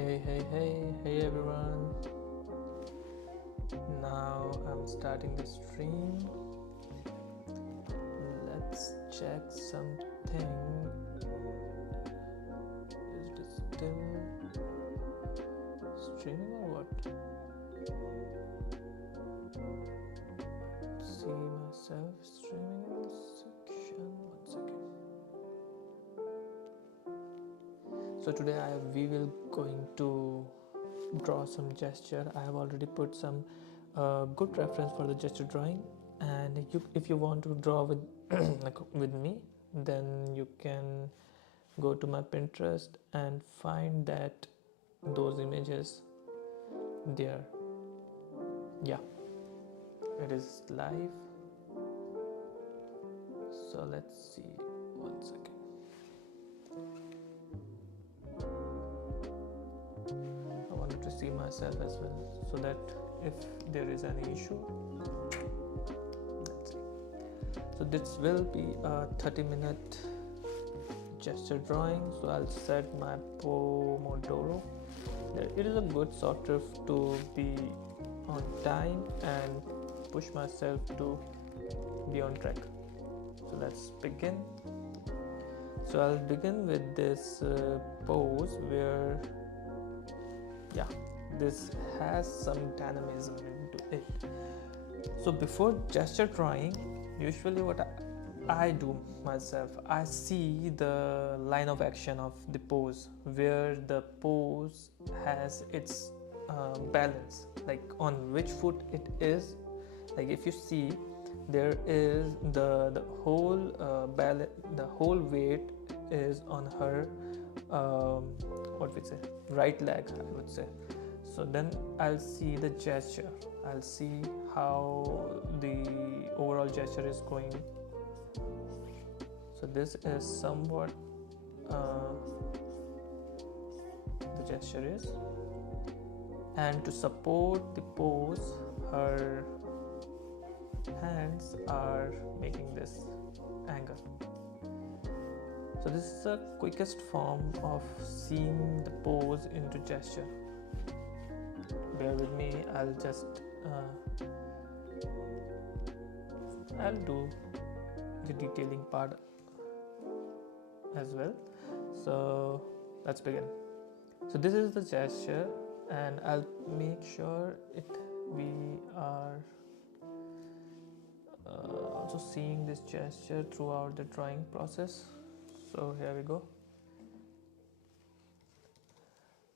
Hey everyone. Now I'm starting the stream. Let's check something. Is this still streaming or what? See myself streaming in this section. 1 second. So today we will going to draw some gesture. I have already put some good reference for the gesture drawing, and if you want to draw with with me, then you can go to my Pinterest and find those images there. Yeah, it is live. So let's see. 1 second. I wanted to see myself as well, so that if there is any issue, let's see. So this will be a 30-minute gesture drawing. So I'll set my Pomodoro. It is a good software to be on time and push myself to be on track. So let's begin. So I'll begin with this pose where this has some dynamism into it. So before gesture drawing, usually what I do myself, I see the line of action of the pose, where the pose has its balance, like on which foot it is. Like if you see, there is the whole the whole weight is on her what we say, right leg, I would say. So then I'll see the gesture, I'll see how the overall gesture is going. So this is somewhat the gesture is, and to support the pose, her hands are making this angle. So this is the quickest form of seeing the pose into gesture. Bear with me, I'll just I'll do the detailing part as well. So let's begin. So this is the gesture, and I'll make sure we are also seeing this gesture throughout the drawing process. So here we go.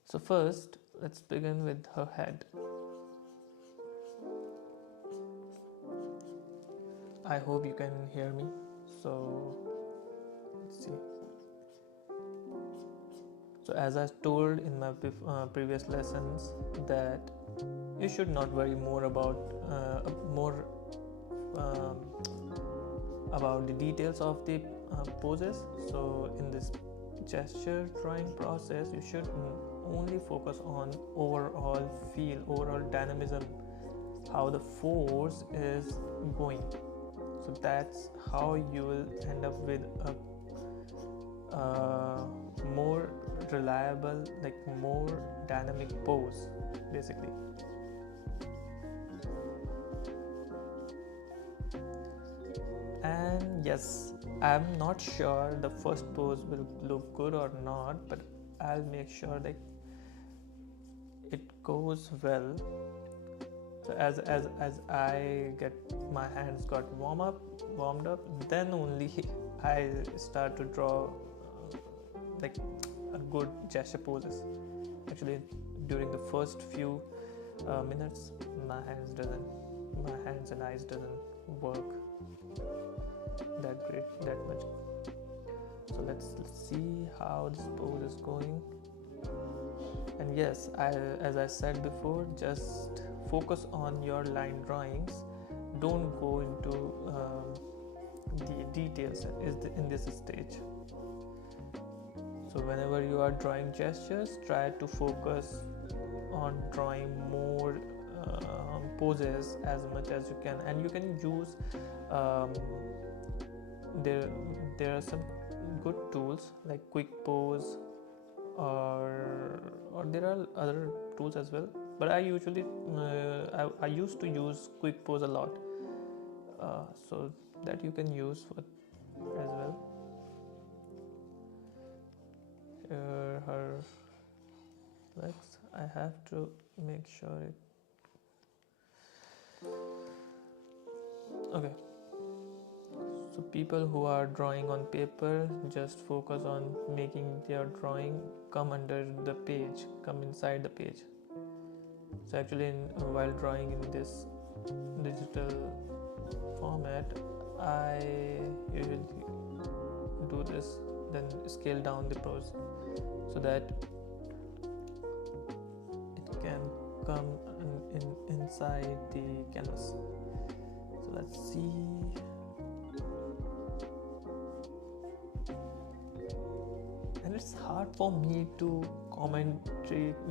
So first, let's begin with her head. I hope you can hear me. So let's see. So as I told in my previous lessons, that you should not worry more about the details of the poses. So in this gesture drawing process, you should only focus on overall feel, overall dynamism, how the force is going. So that's how you will end up with a more reliable, like more dynamic pose, basically. And yes, I'm not sure the first pose will look good or not, but I'll make sure that it goes well. So as I get my hands got warmed up, then only I start to draw like a good gesture poses. Actually, during the first few minutes, my hands and eyes doesn't work that much. So let's see how this pose is going. And yes, as I said before, just focus on your line drawings. Don't go into the details in this stage. So whenever you are drawing gestures, try to focus on drawing more poses as much as you can, and you can use there are some good tools like Quick Pose or there are other tools as well, but I usually I used to use Quick Pose a lot, so that you can use for as well. Her legs, I have to make sure it okay. So people who are drawing on paper, just focus on making their drawing come under the page, come inside the page. So actually while drawing in this digital format, I usually do this, then scale down the pose so that it can come inside the canvas. So let's see. And it's hard for me to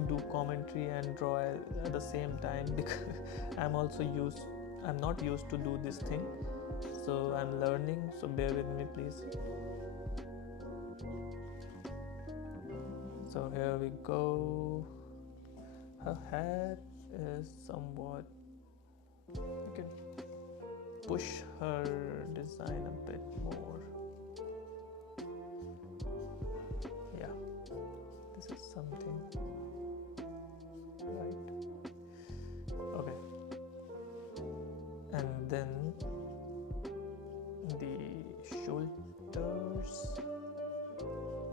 do commentary and draw at the same time because I'm not used to do this thing, so I'm learning, so bear with me please. So here we go. Her head is somewhat, you can push her design a bit more. Yeah, this is something, right? Okay, and then the shoulders.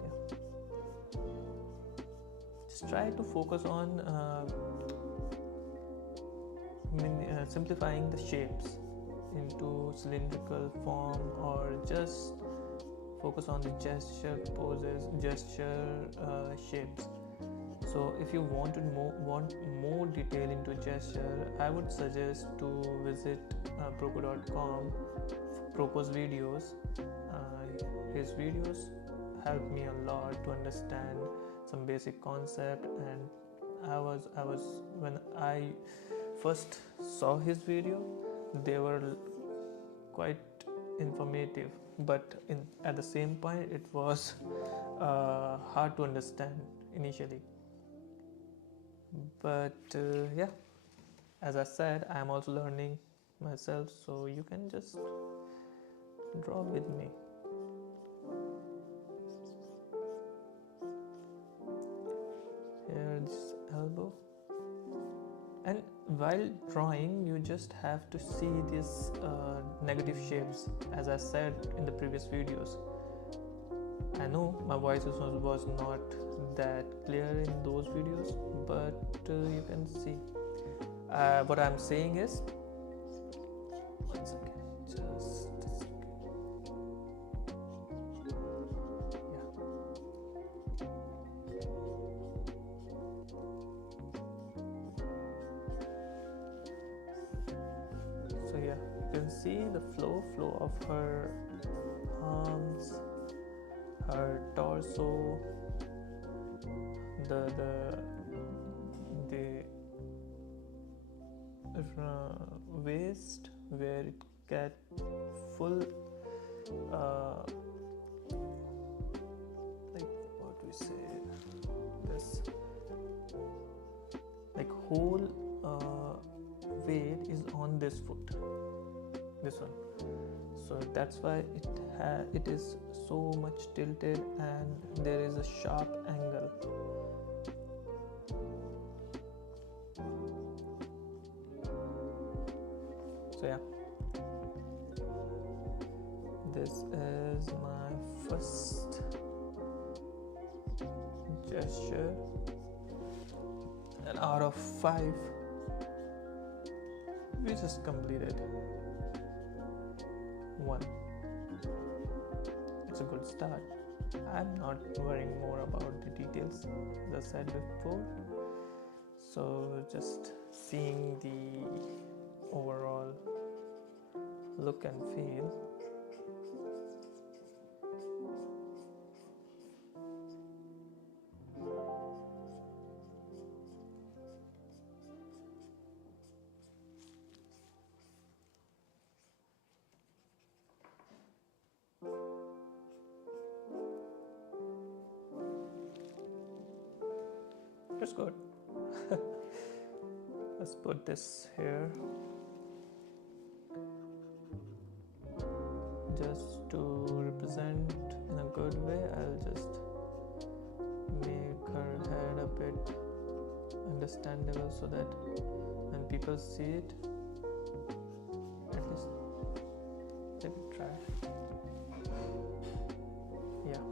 Yeah, just try to focus on simplifying the shapes into cylindrical form, or just focus on the gesture poses, gesture shapes. So if you want more detail into gesture, I would suggest to visit Proko.com, Proko's videos. His videos helped me a lot to understand some basic concept, and I was when I first saw his video, they were quite informative, but at the same point it was hard to understand initially. But yeah, as I said, I'm also learning myself, so you can just draw with me. Here, this elbow. And while drawing, you just have to see these negative shapes, as I said in the previous videos. I know my voice was not that clear in those videos, but you can see. What I'm saying is, one second, just a second. So yeah, you can see the flow of her arms, her torso, the waist, where it get full like what we say, this like whole weight is on this foot, this one. So that's why it is so much tilted, and there is a sharp angle. So yeah, this is my first gesture, and out of 5 we just completed 1. It's a good start. I'm not worrying more about the details, as I said before, so just seeing the overall look and feel. It's good. Let's put this here just to represent in a good way. I'll just make her head a bit understandable so that when people see it, at least let me try. Yeah.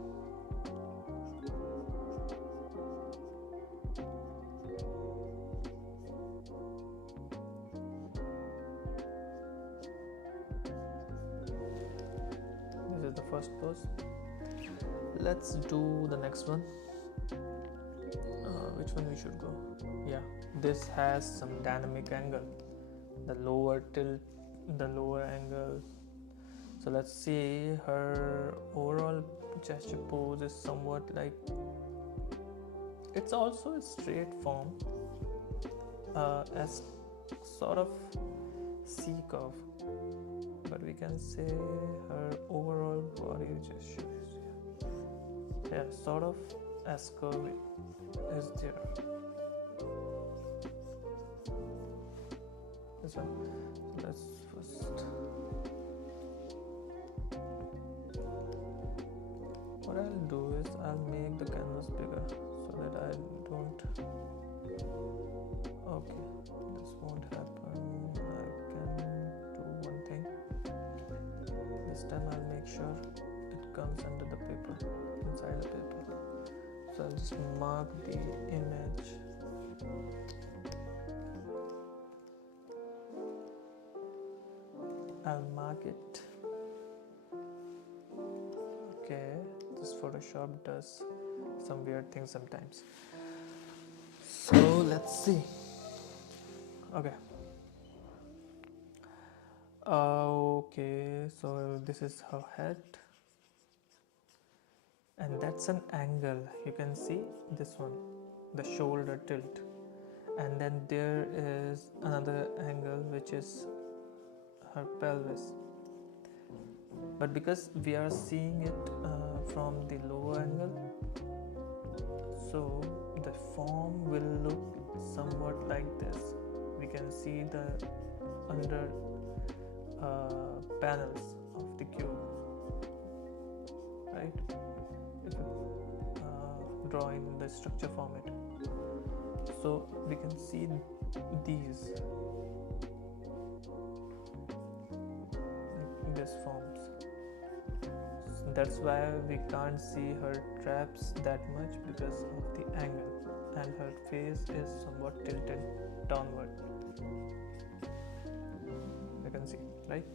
This is the first pose. Let's do the next one. Which one we should go? Yeah, this has some dynamic angle, the lower tilt, the lower angle. So let's see, her overall gesture pose is somewhat like, it's also a straight form, as sort of C curve, but we can say her overall body gesture is, yeah, sort of S curve is there. So let's first, what I'll do is I'll make the canvas bigger so that I don't, okay, this won't happen. I can do one thing. This time I'll make sure it comes under the paper, inside the paper. So I'll just mark the image. I'll mark it. Okay, this Photoshop does some weird things sometimes. So let's see. Okay. Okay, so this is her head. And that's an angle. You can see this one, the shoulder tilt. And then there is another angle which is her pelvis. But because we are seeing it from the lower angle, so the form will look somewhat like this. We can see the under panels of the cube, right? If you draw in the structure format, so we can see these forms. So that's why we can't see her traps that much because of the angle, and her face is somewhat tilted downward. You can see, right?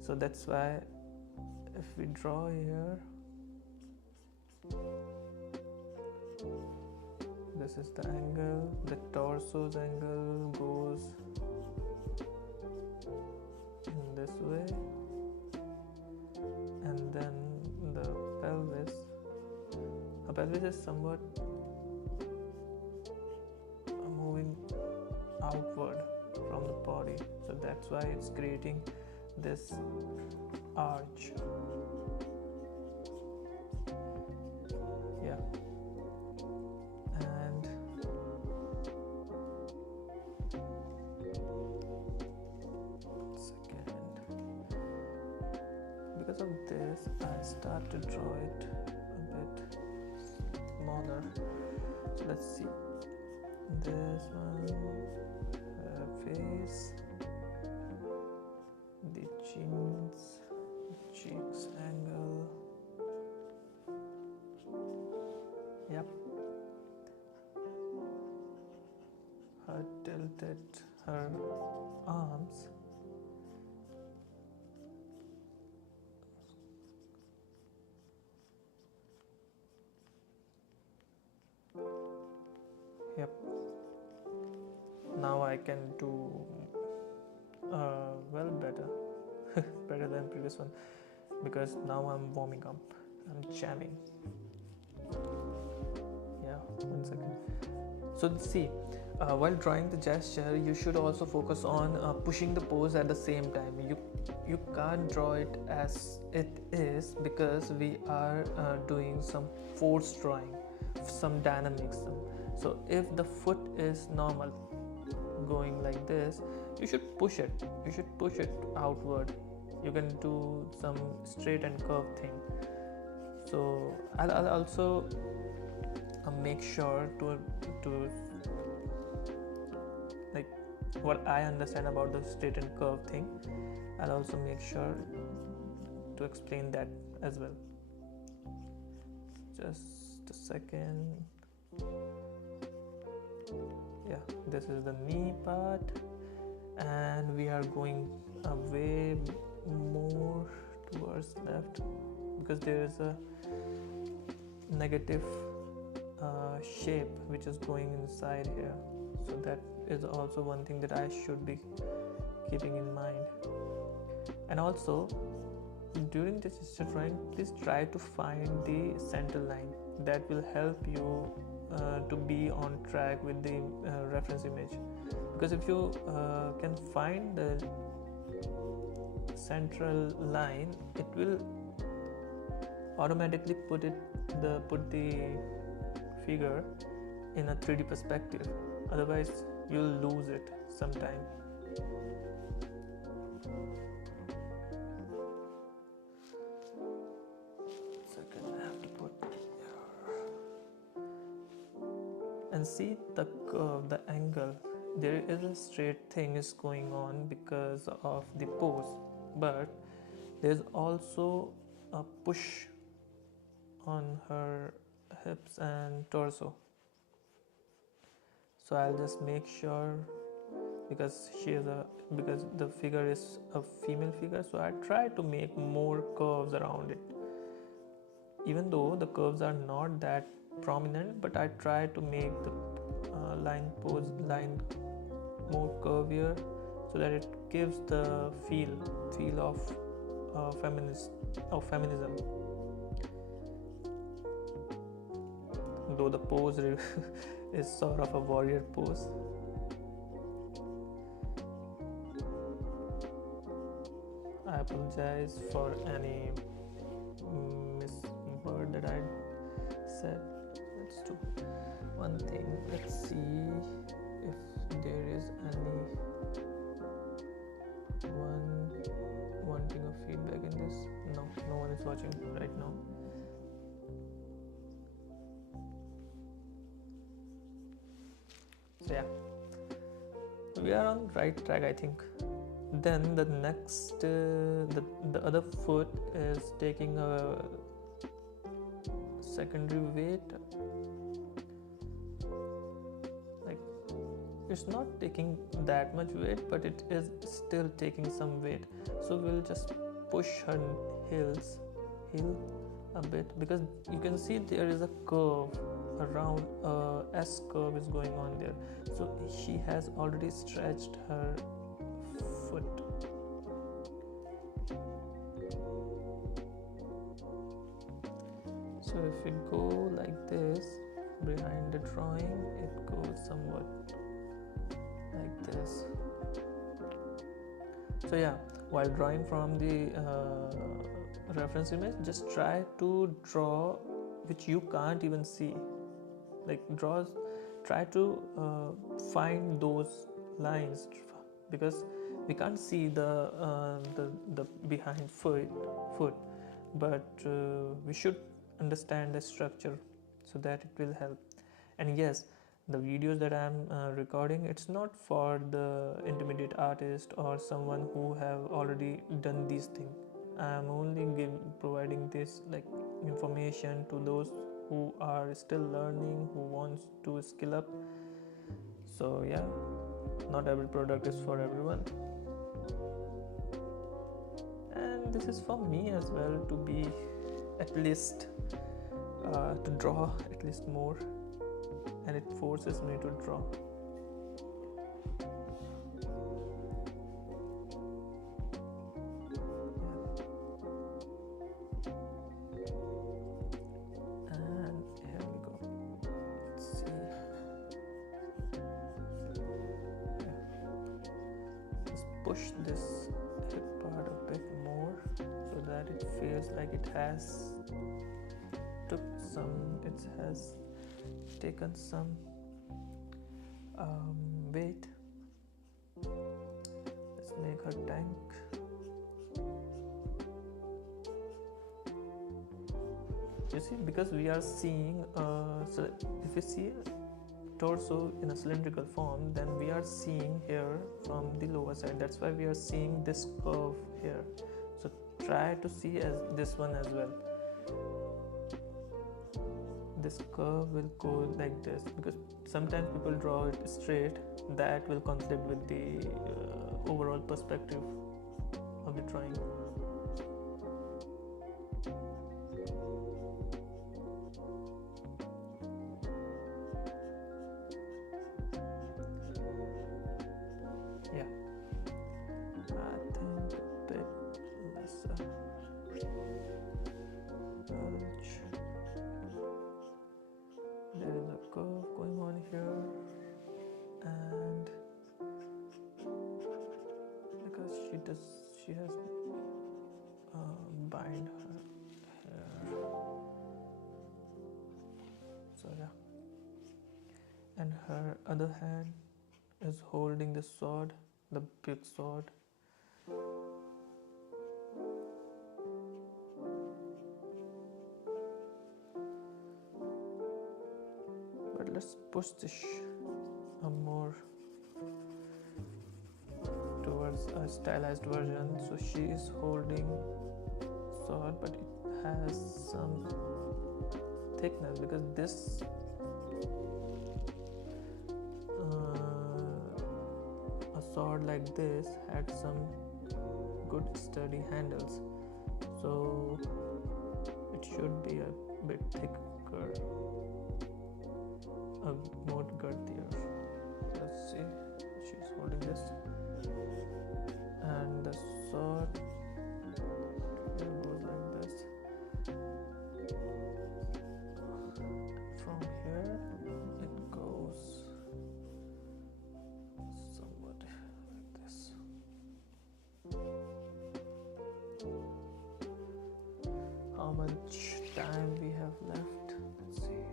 So that's why if we draw here, this is the angle, the torso's angle goes in this way, and then the pelvis, her pelvis is somewhat moving outward from the body, so that's why it's creating this arch. Yeah. And because of this, I start to draw it a bit smaller. So let's see, this one, face, the chins, cheeks angle. Yep. Her tilted, her arms. Yep. Now I can do well better better than previous one, because now I'm warming up, I'm jamming. Yeah, 1 second. So see, while drawing the gesture, you should also focus on pushing the pose at the same time. You can't draw it as it is, because we are doing some force drawing, some dynamics. So if the foot is normal going like this, you should push it outward. You can do some straight and curve thing. So I'll also make sure to like what I understand about the straight and curve thing. I'll also make sure to explain that as well. Just a second. Yeah, this is the knee part, and we are going way more towards left because there is a negative shape which is going inside here. So that is also one thing that I should be keeping in mind. And also during this gesture drawing, please try to find the center line. That will help you to be on track with the reference image, because if you can find the central line, it will automatically put the figure in a 3D perspective. Otherwise you'll lose it sometime. Second, I have to put here. And see the curve, the angle. There is a straight thing is going on because of the pose, but there's also a push on her hips and torso. So I'll just make sure, because because the figure is a female figure, so I try to make more curves around it. Even though the curves are not that prominent, but I try to make the line more curvier, so that it gives the feel of feminism. Though the pose is sort of a warrior pose. I apologize for any misword that I said. Let's do one thing. Let's see if there is anyone wanting a feedback in this. No one is watching right now. So yeah, we are on right track, I think. Then the next the other foot is taking a secondary weight. Like, it's not taking that much weight, but it is still taking some weight. So we'll just push her heel a bit, because you can see there is a curve around, S curve is going on there. So she has already stretched her foot. So if we go like this behind the drawing, it goes somewhat like this. So yeah, while drawing from the reference image, just try to draw which you can't even see. Like try to find those lines, because we can't see the behind foot, but we should understand the structure, so that it will help. And yes, the videos that I'm recording, it's not for the intermediate artist or someone who have already done these things. I'm only providing this like information to those who are still learning, who wants to skill up. So yeah, not every product is for everyone, and this is for me as well, to be at least to draw at least more, and it forces me to draw. And here we go. Let's see. Just push this hip part a bit more, so that it feels like it has taken some Wait, let's make her tank. You see, because we are seeing so if you see torso in a cylindrical form, then we are seeing here from the lower side. That's why we are seeing this curve here. So try to see as this one as well. This curve will go like this, because sometimes people draw it straight. That will conflict with the overall perspective of the drawing. Yeah, I think a bit lesser. There is a curve going on here, and because she has bind her hair, so yeah, and her other hand is holding the sword, the big sword. But let's push this more towards a stylized version. So she is holding sword, but it has some thickness, because this a sword like this had some good sturdy handles, so it should be a bit thicker, more girthier. Let's see, she's holding this, and the sword goes like this. From here it goes somewhat like this. How much time we have left? Let's see.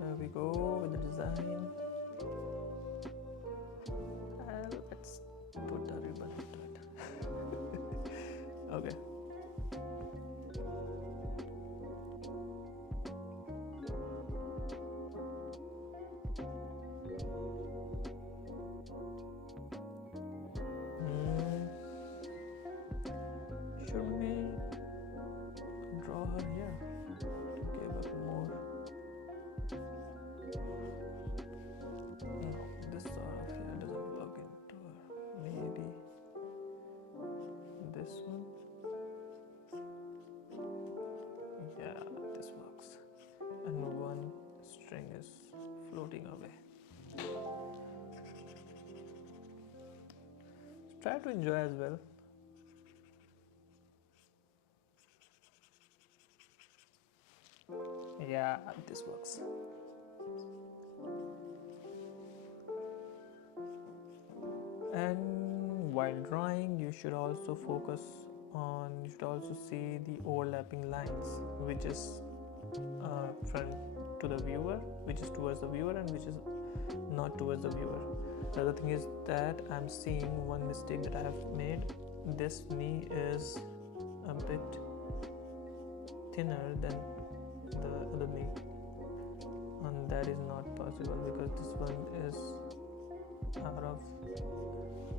There we go with the design. Let's put a ribbon into it. Okay. Should we draw her here to give us more? No, this sort of here doesn't work into her. Maybe this one. Yeah, this works. And one string is floating away. Try to enjoy as well. Yeah, this works. And while drawing, you should also see the overlapping lines, which is front to the viewer, which is towards the viewer, and which is not towards the viewer. The other thing is that I'm seeing one mistake that I have made. This knee is a bit thinner than the other knee, and that is not possible because this one is out of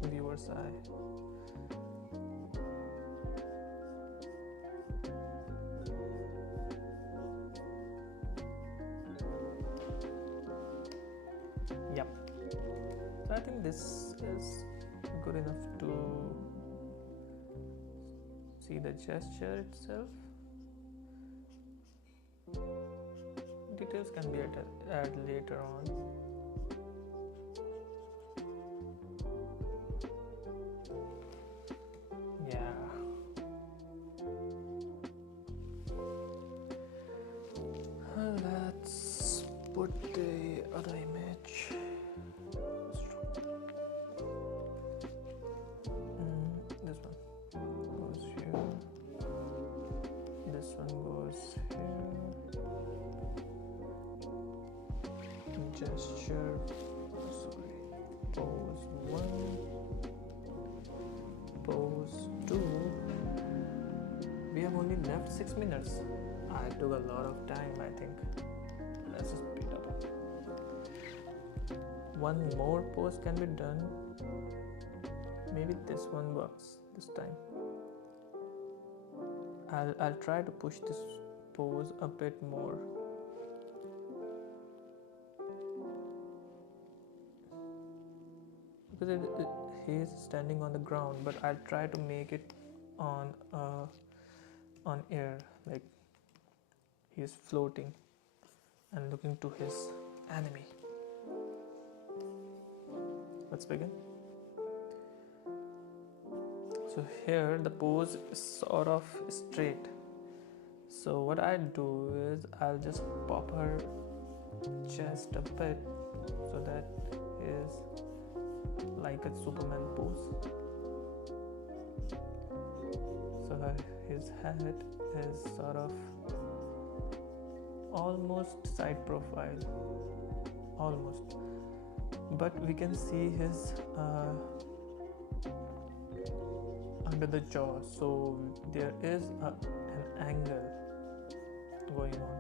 viewer's eye. Yep. So I think this is good enough to see the gesture itself. Details can be added later on. Yeah. Let's put the other image. gesture, sorry, pose 1, pose 2. We have only left 6 minutes. I took a lot of time, I think. Let's just speed up. One more pose can be done. Maybe this one works this time. I'll try to push this pose a bit more. Because he is standing on the ground, but I'll try to make it on air, like he is floating and looking to his enemy. Let's begin. So here the pose is sort of straight. So what I do is I'll just pop her chest a bit so that is like a Superman pose. So his head is sort of almost side profile, almost, but we can see his under the jaw, so there is an angle going on.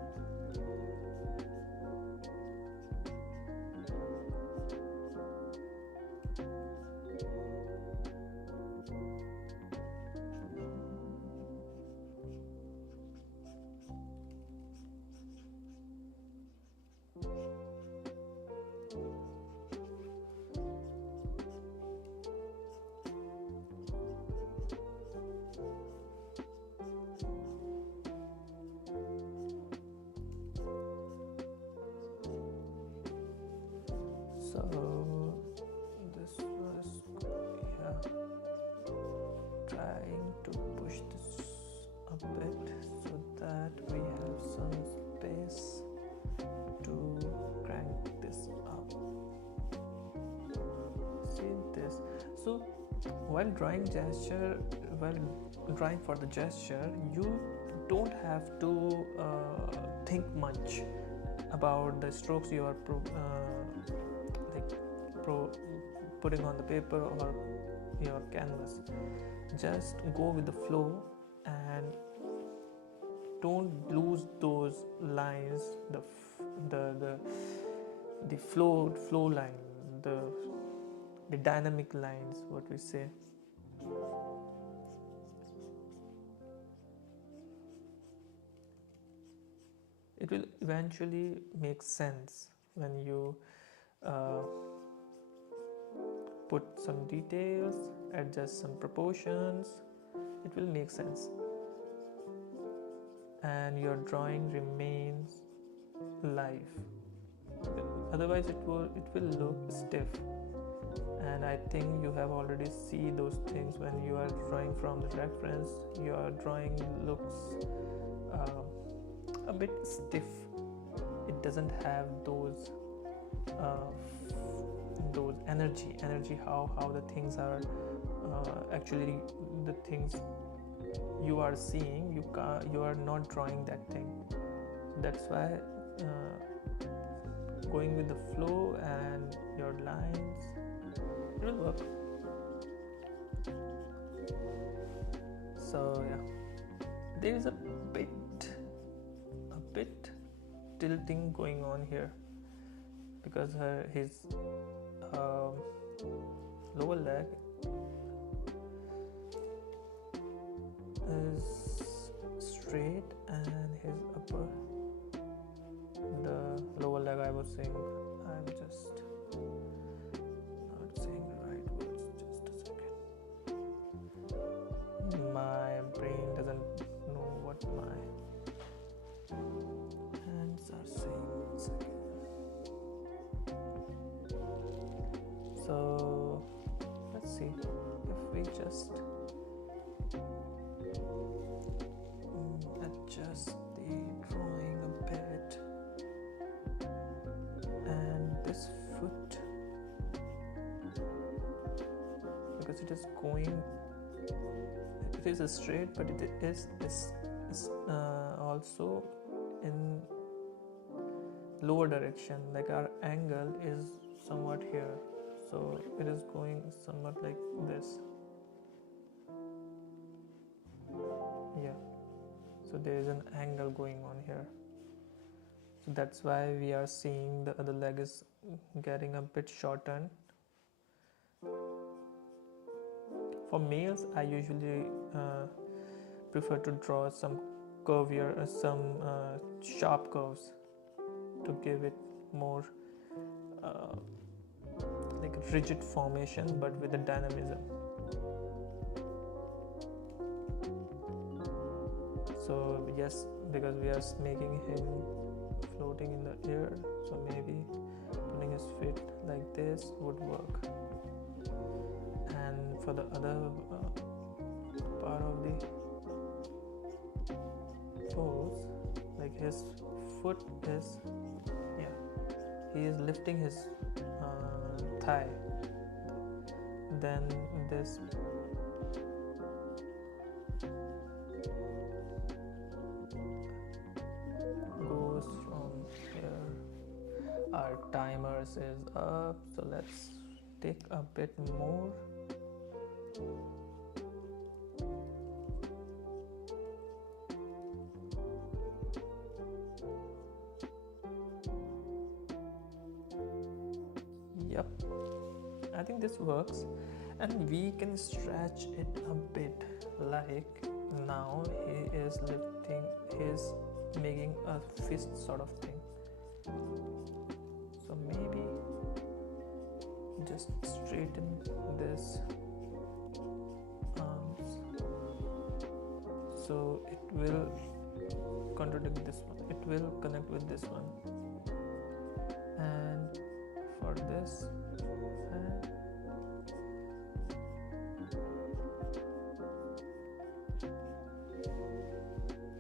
So this was, yeah, trying to push this a bit so that we have some space to crank this up. See this. So while drawing for the gesture, you don't have to think much about the strokes you are putting on the paper or your canvas. Just go with the flow and don't lose those lines, the flow line, the dynamic lines, what we say. It will eventually make sense when you put some details, adjust some proportions. It will make sense, and your drawing remains live. Otherwise it will look stiff, and I think you have already seen those things when you are drawing from the reference. Your drawing looks a bit stiff. It doesn't have those energy how the things are actually the things you are seeing. You are not drawing that thing. That's why going with the flow and your lines, it will work. So yeah, there is a bit tilting going on here because his lower leg is straight and his upper, the lower leg, I was saying, I'm just not saying the right words, just a second. My brain doesn't know what my hands are saying. 1 second. So let's see if we just adjust the drawing a bit, and this foot, because it is a straight, but it is also in lower direction, like our angle is somewhat here, so it is going somewhat like this. Yeah, so there is an angle going on here, so that's why we are seeing the other leg is getting a bit shortened. For males, I usually prefer to draw some curvier, some sharp curves to give it more uh, like a rigid formation, but with a dynamism. So yes, because we are making him floating in the air, so maybe putting his feet like this would work. And for the other part of the pose, like his foot is, yeah, he is lifting his thigh, then this goes from here. Our timers is up, so let's take a bit more. Yep, I think this works, and we can stretch it a bit. Like now he is lifting, he's making a fist sort of thing, so maybe just straighten this arms so it will contradict this one, it will connect with this one. And for this hand,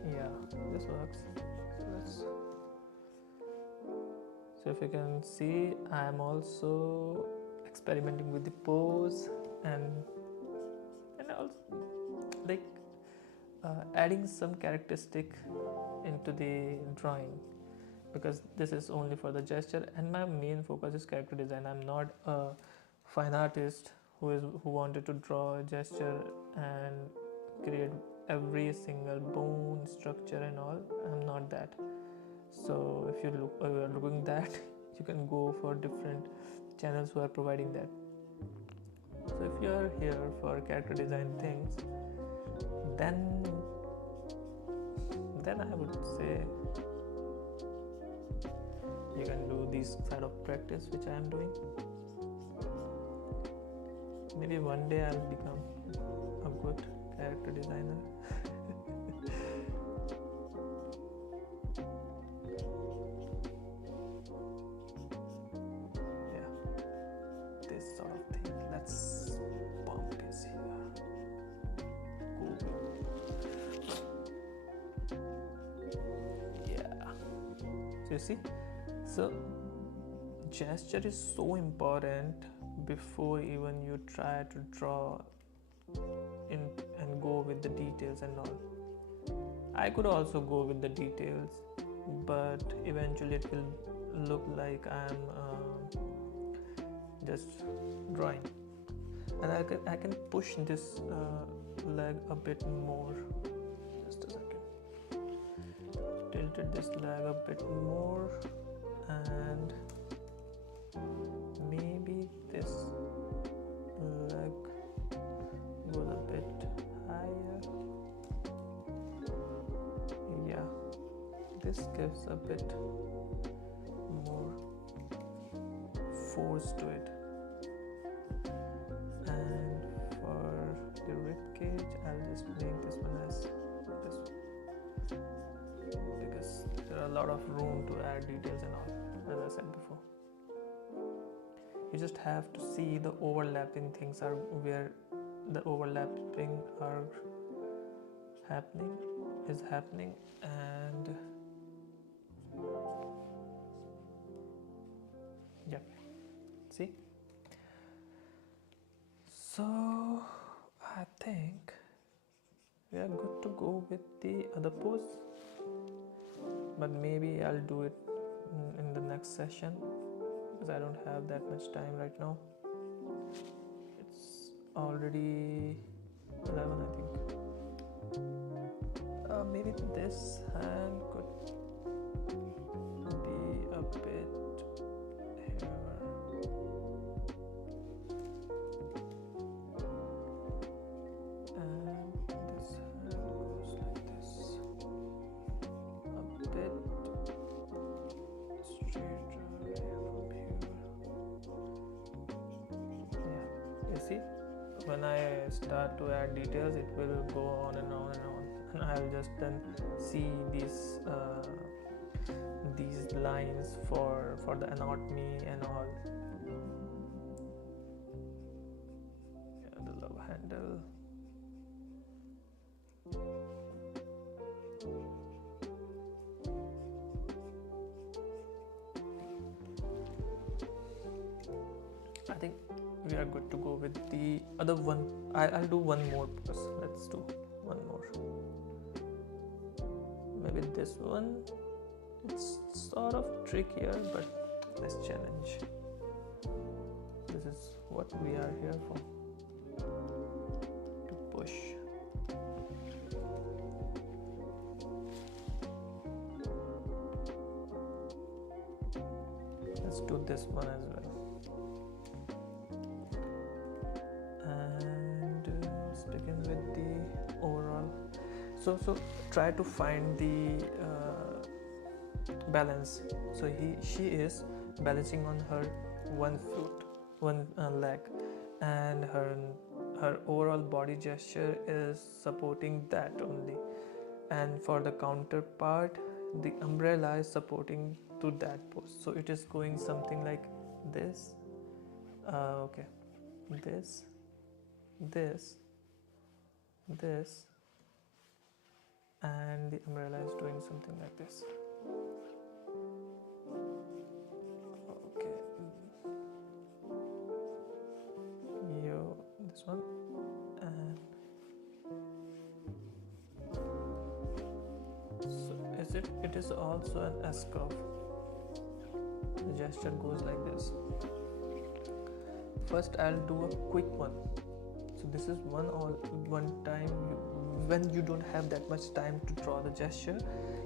yeah, this works. So if you can see, I am also experimenting with the pose and also like adding some characteristic into the drawing, because this is only for the gesture and my main focus is character design. I'm not a fine artist who wanted to draw a gesture and create every single bone structure and all. I'm not that. So if you are looking that, you can go for different channels who are providing that. So if you are here for character design things, then I would say you can do this side of practice which I am doing. Maybe one day I'll become a good character designer. Yeah, this sort of thing. Let's bump this here. Cool. Yeah. So you see, so gesture is so important before even you try to draw in and go with the details and all. I could also go with the details, but eventually it will look like I'm just drawing. And I can push this leg a bit more. Just a second. Tilted this leg a bit more, and maybe this leg goes a bit higher. Yeah, this gives a bit more force to it. And for the rib cage, I'll just make this one as this one, because there are a lot of room to add details and all, as I said before. You just have to see the overlapping things are where the overlapping are happening, and yeah, see. So I think we are good to go with the other pose, but maybe I'll do it in the next session. because I don't have that much time right now. It's already 11, I think. Maybe this hand could be a bit here. And this hand goes like this. A bit straighter from here. Yeah, you see? When I start to add details, it will go on and on and on, and I'll just then see these lines for the anatomy and all. Yeah, the love handle. I think we are good to go with the other one. I'll do one more pose. Let's do one more. Maybe this one. It's sort of trickier, but let's challenge. This is what we are here for. To push. Let's do this one as well. Begin with the overall. So try to find the balance. So she is balancing on her one foot, one leg, and her overall body gesture is supporting that only. And for the counterpart, the umbrella is supporting to that pose. So it is going something like this. Okay, this, and the umbrella is doing something like this. Okay, this one, and so it is also an S curve. The gesture goes like this. First I'll do a quick one. So this is one time when you don't have that much time to draw the gesture,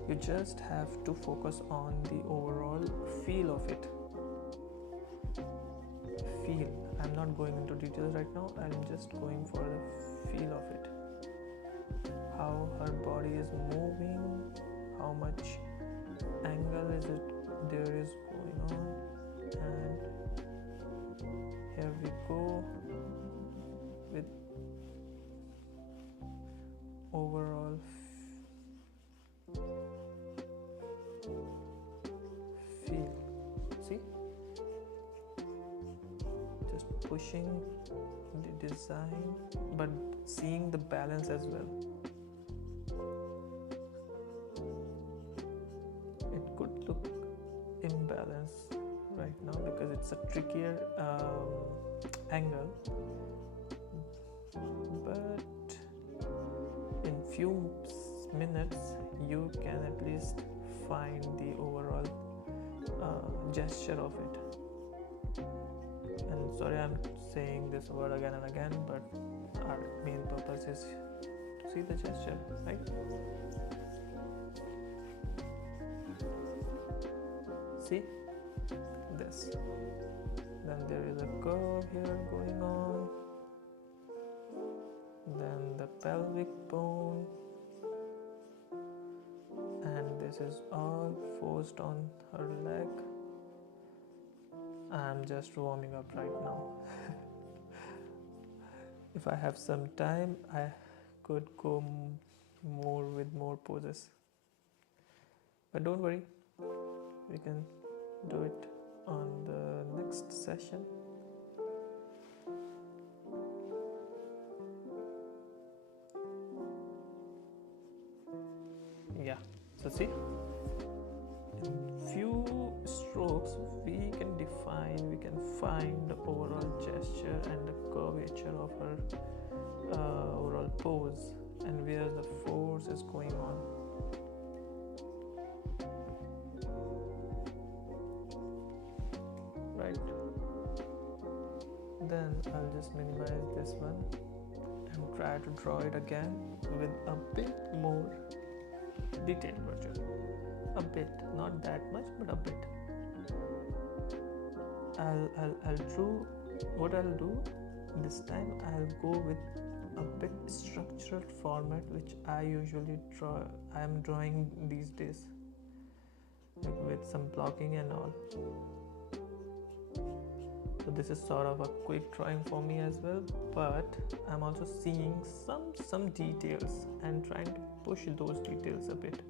you just have to focus on the overall feel of it. Feel. I'm not going into details right now. I'm just going for the feel of it. How her body is moving, how much angle is it there is going on, and here we go with overall feel. See, just pushing the design but seeing the balance as well. It could look imbalanced right now because it's a trickier angle, but in few minutes you can at least find the overall gesture of it. And sorry I'm saying this word again and again, but our main purpose is to see the gesture, right? See this, then there is a curve here going on, then the pelvic bone, and this is all forced on her leg. I'm just warming up right now. If I have some time, I could go more with more poses, but don't worry, we can do it on the next session. Yeah, so see, in few strokes we can find the overall gesture and the curvature of her overall pose and where the force is going on. Right, Then I'll just minimize this one and try to draw it again with a bit more detailed version. A bit, not that much, but a bit. I'll do what I'll do this time. I'll go with a bit structured format which I usually draw. I am drawing these days, like with some blocking and all. So this is sort of a quick drawing for me as well, but I'm also seeing some details and trying to push those details a bit,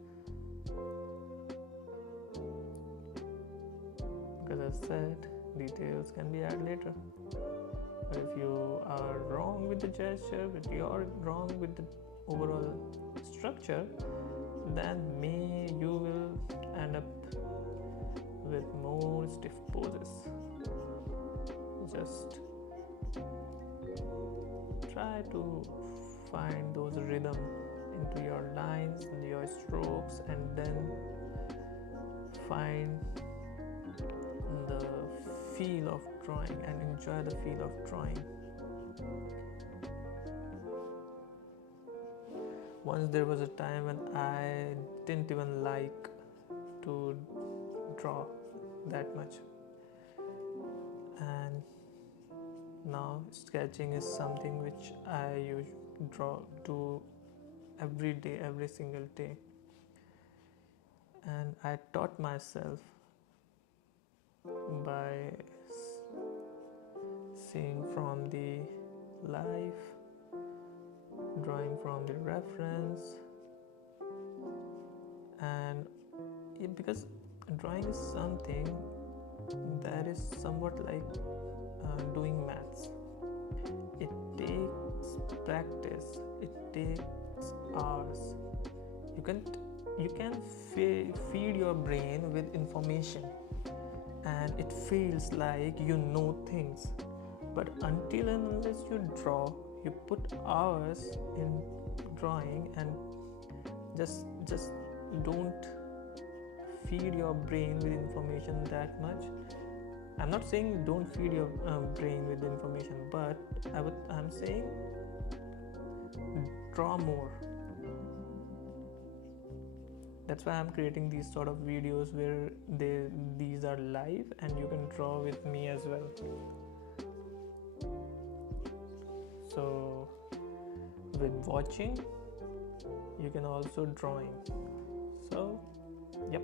because as said, details can be added later. But if you are wrong with the gesture, if you are wrong with the overall structure, then you will end up with more stiff poses. Just try to find those rhythm into your lines and your strokes, and then find the feel of drawing and enjoy the feel of drawing. Once there was a time when I didn't even like to draw that much, and now sketching is something which I do every day, every single day. And I taught myself by seeing from the life, drawing from the reference, and because drawing is something that is somewhat like doing maths. It takes practice, it takes hours. You can feed your brain with information and it feels like you know things, but until and unless you draw, you put hours in drawing, and just don't feed your brain with information that much. I'm not saying don't feed your brain with information, but I'm saying draw more. That's why I'm creating these sort of videos where these are live and you can draw with me as well. So with watching, you can also drawing. So yep,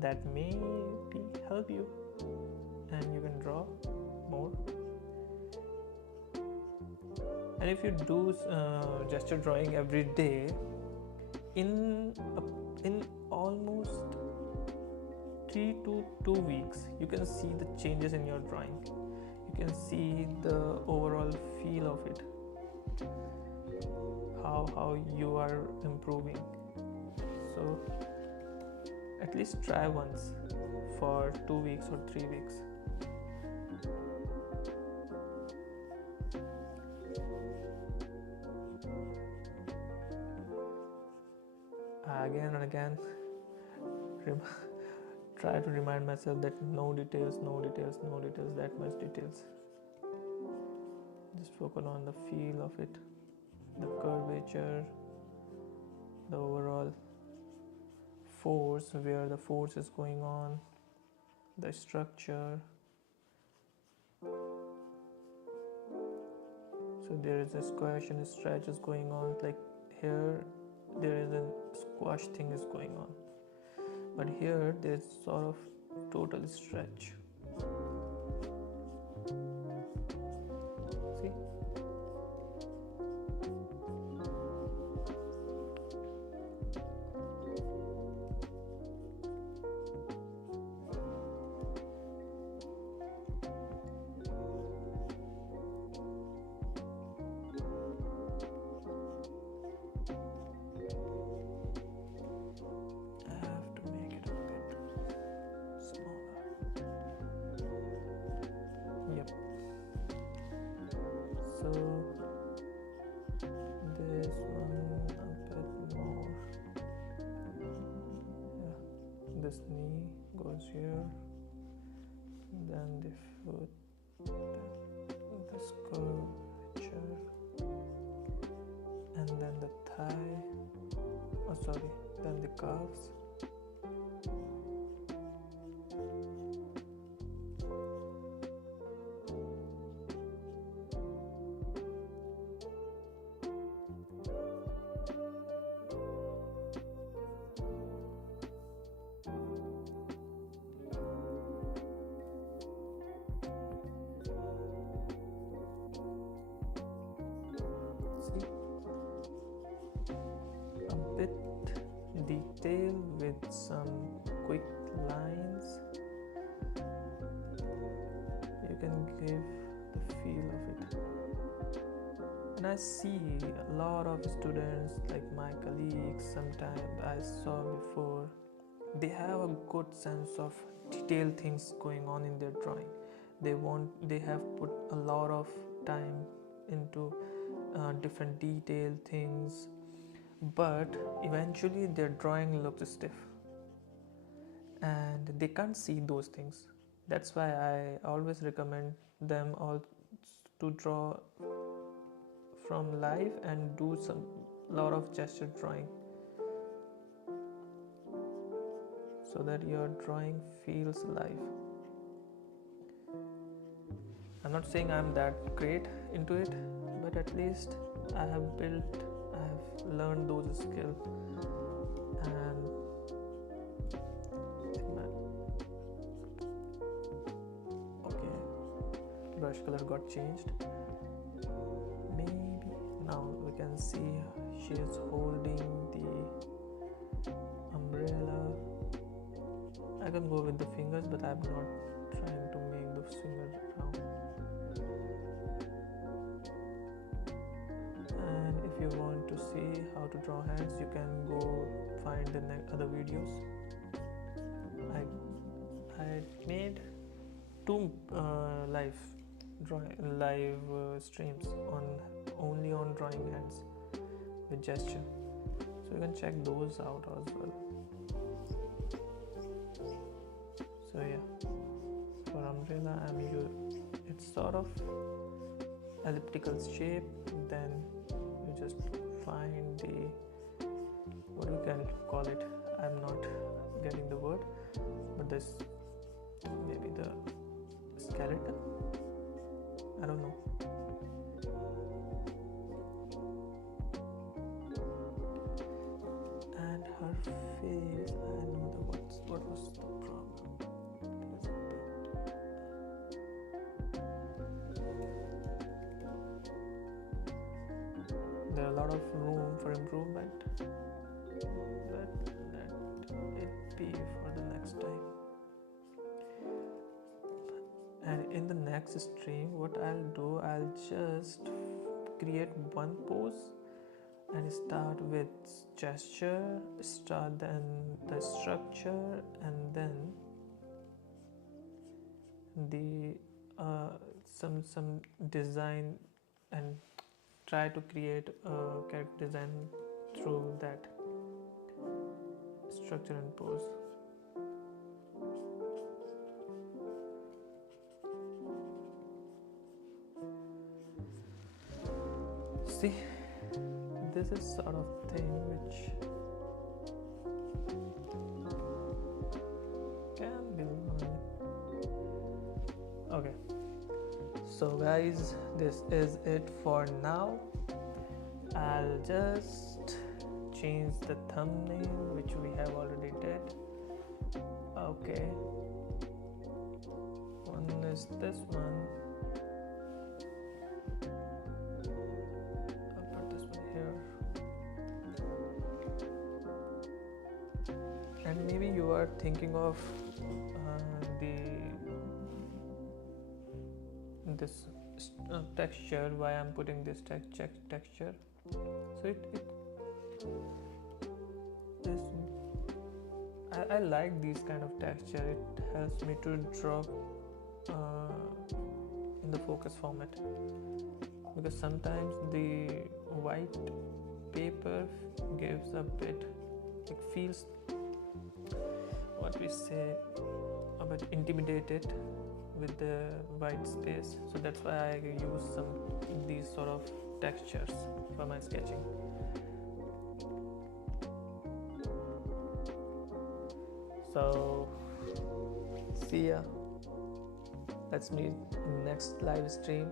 that may help you, and you can draw more. And if you do gesture drawing every day, in almost 3 to 2 weeks, you can see the changes in your drawing. You can see the overall feel of it, how you are improving. So at least try once for 2 weeks or 3 weeks. Again and again, try to remind myself that no details, that much details. Just focus on the feel of it, the curvature, the overall force, where the force is going on, the structure. So there is a squash and a stretch is going on, like here there is a squash thing is going on, but here there's sort of total stretch. See? So this one a bit more. Yeah, this knee goes here, then the foot, sorry, then the curves. A bit detail with some quick lines. You can give the feel of it. And I see a lot of students, like my colleagues, sometimes I saw before, they have a good sense of detailed things going on in their drawing. They have put a lot of time into different detailed things, but eventually their drawing looks stiff and they can't see those things. That's why I always recommend them all to draw from life and do some lot of gesture drawing, so that your drawing feels live. I'm not saying I'm that great into it, but at least I have learned those skills. And okay, brush color got changed. Maybe now we can see she is holding the umbrella. I can go with the fingers, but I'm not trying to make the fingers round. And if you want to see how to draw hands, you can go find the other videos. I made two live streams only on drawing hands with gesture, so you can check those out as well. So yeah, for umbrella it's sort of elliptical shape, then you just find the, what we can call it, I'm not getting the word, but this maybe the skeleton, I don't know. And her face, I know what was the problem. There are a lot of room for improvement, but let it be for the next time. And in the next stream, what I'll do, I'll just create one pose and start with gesture, then the structure, and then the some design, and try to create a character design through that structure and pose. See, this is sort of thing which can be learned. Okay, so guys, this is it for now. I'll just change the thumbnail, which we have already did. Okay, one is this one. And maybe you are thinking of this texture, why I'm putting this texture. So I like these kind of texture. It helps me to draw in the focus format, because sometimes the white paper gives a bit, it feels, what we say, a bit intimidated with the white space. So that's why I use these sort of textures for my sketching. So see ya, let's meet in next live stream.